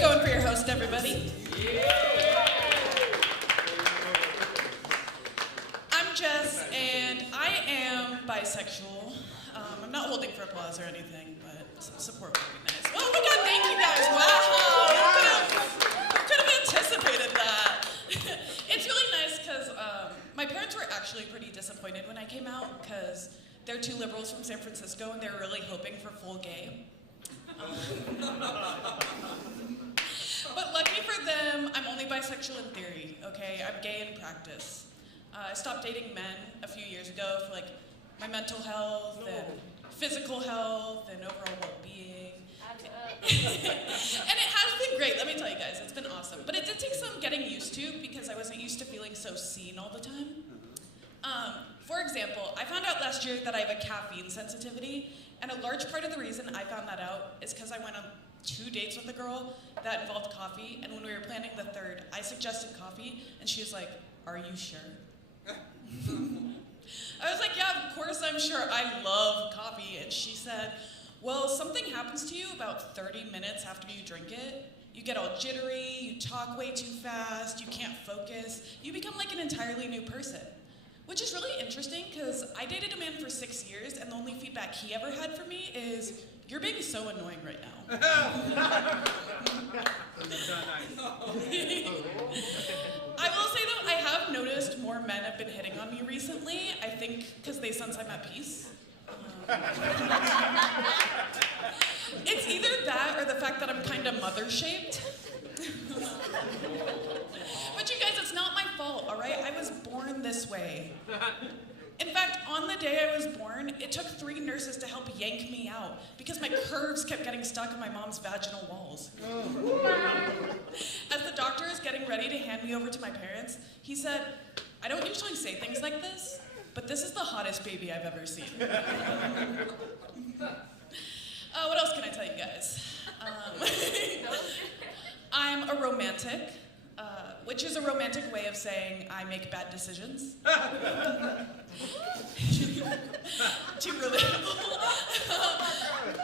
it going for your host, everybody? I'm Jess, and I am bisexual. I'm not holding for applause or anything, but some support would be nice. Oh my God, thank you guys. Wow, I could have anticipated that. It's really nice because my parents were actually pretty disappointed when I came out because they're two liberals from San Francisco and they're really hoping for full gay. But lucky for them, I'm only bisexual in theory, okay? I'm gay in practice. I stopped dating men a few years ago for like my mental health and physical health and overall well-being. And it has been great, let me tell you guys, it's been awesome. But it did take some getting used to because I wasn't used to feeling so seen all the time. For example, I found out last year that I have a caffeine sensitivity, and a large part of the reason I found that out is because I went on 2 dates with a girl that involved coffee, and when we were planning the third, I suggested coffee, and she was like, "Are you sure?" I was like, "Yeah, of course I'm sure. I love coffee." And she said, "Well, something happens to you about 30 minutes after you drink it. You get all jittery, you talk way too fast, you can't focus, you become like an entirely new person." Which is really interesting because I dated a man for 6 years and the only feedback he ever had for me is, "You're being so annoying right now." I will say though, I have noticed more men have been hitting on me recently, I think because they sense I'm at peace. It's either that or the fact that I'm kind of mother-shaped. But you guys, it's not my fault, all right? I was born this way. In fact, on the day I was born, it took 3 nurses to help yank me out because my curves kept getting stuck in my mom's vaginal walls. As the doctor is getting ready to hand me over to my parents, he said, "I don't usually say things like this, but this is the hottest baby I've ever seen." What else can I tell you guys? I'm a romantic, which is a romantic way of saying I make bad decisions. Too relatable.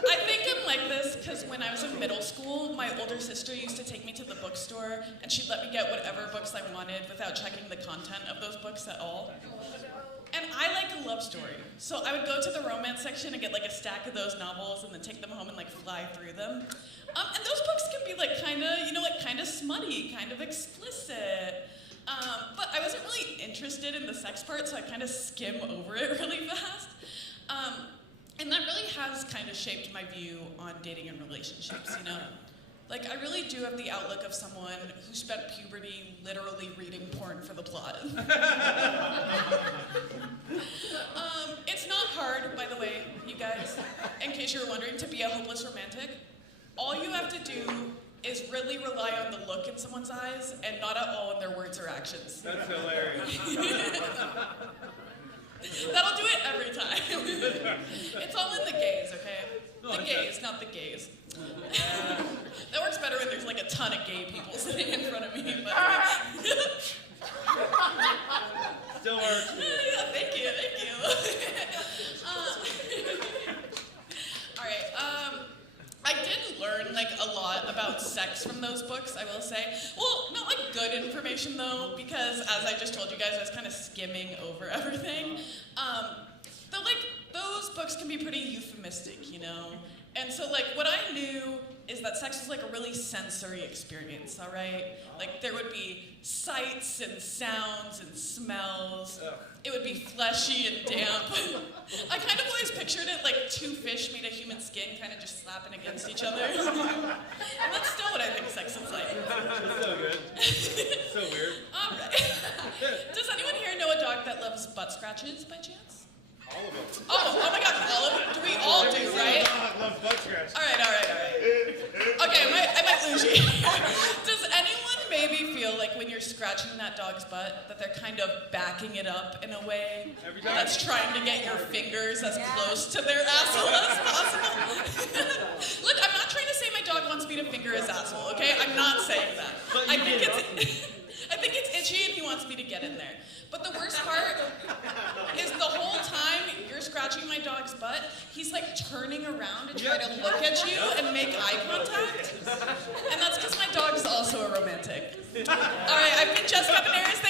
I think I'm like this because when I was in middle school, my older sister used to take me to the bookstore and she'd let me get whatever books I wanted without checking the content of those books at all. And I like a love story, so I would go to the romance section and get like a stack of those novels and then take them home and like fly through them. And those books can be like kind of smutty, kind of explicit. But I wasn't really interested in the sex part, so I kind of skim over it really fast. And that really has kind of shaped my view on dating and relationships, you know? Like, I really do have the outlook of someone who spent puberty literally reading porn for the plot. It's not hard, by the way, you guys, in case you were wondering, to be a hopeless romantic. All you have to do is really rely on the look in someone's eyes and not at all in their words or actions. That's hilarious. That'll do it every time. It's all in the gaze, okay? The gaze, not the gaze. That works better when there's like a ton of gay people sitting in front of me, but... Still works. Yeah, thank you. All right, I did learn like a lot about sex from those books, I will say. Well, not like good information though, because as I just told you guys, I was kind of skimming over everything. Though like those books can be pretty euphemistic, you know? And so like what I knew is that sex was like a really sensory experience, all right? Like there would be sights and sounds and smells. It would be fleshy and damp. I kind of always pictured it like 2 fish made of human skin kind of just slapping against each other. And that's still what I think sex is like. That's so good. So weird. All right. Does anyone here know a dog that loves butt scratches by chance? All of them. Oh my God, all of them? Do we all do, right? I love butt scratch. All right. Okay, I might lose you. Does anyone maybe feel like when you're scratching that dog's butt that they're kind of backing it up in a way that's trying to get your fingers as close to their asshole as possible? Look, I'm not trying to say my dog wants me to finger his asshole, okay? I'm not saying that. I think it's itchy and he wants me to get in there. But the worst part is the whole time you're scratching my dog's butt, he's like turning around and trying to look at you and make eye contact. And that's because my All right, I've been Jess Kapinaris.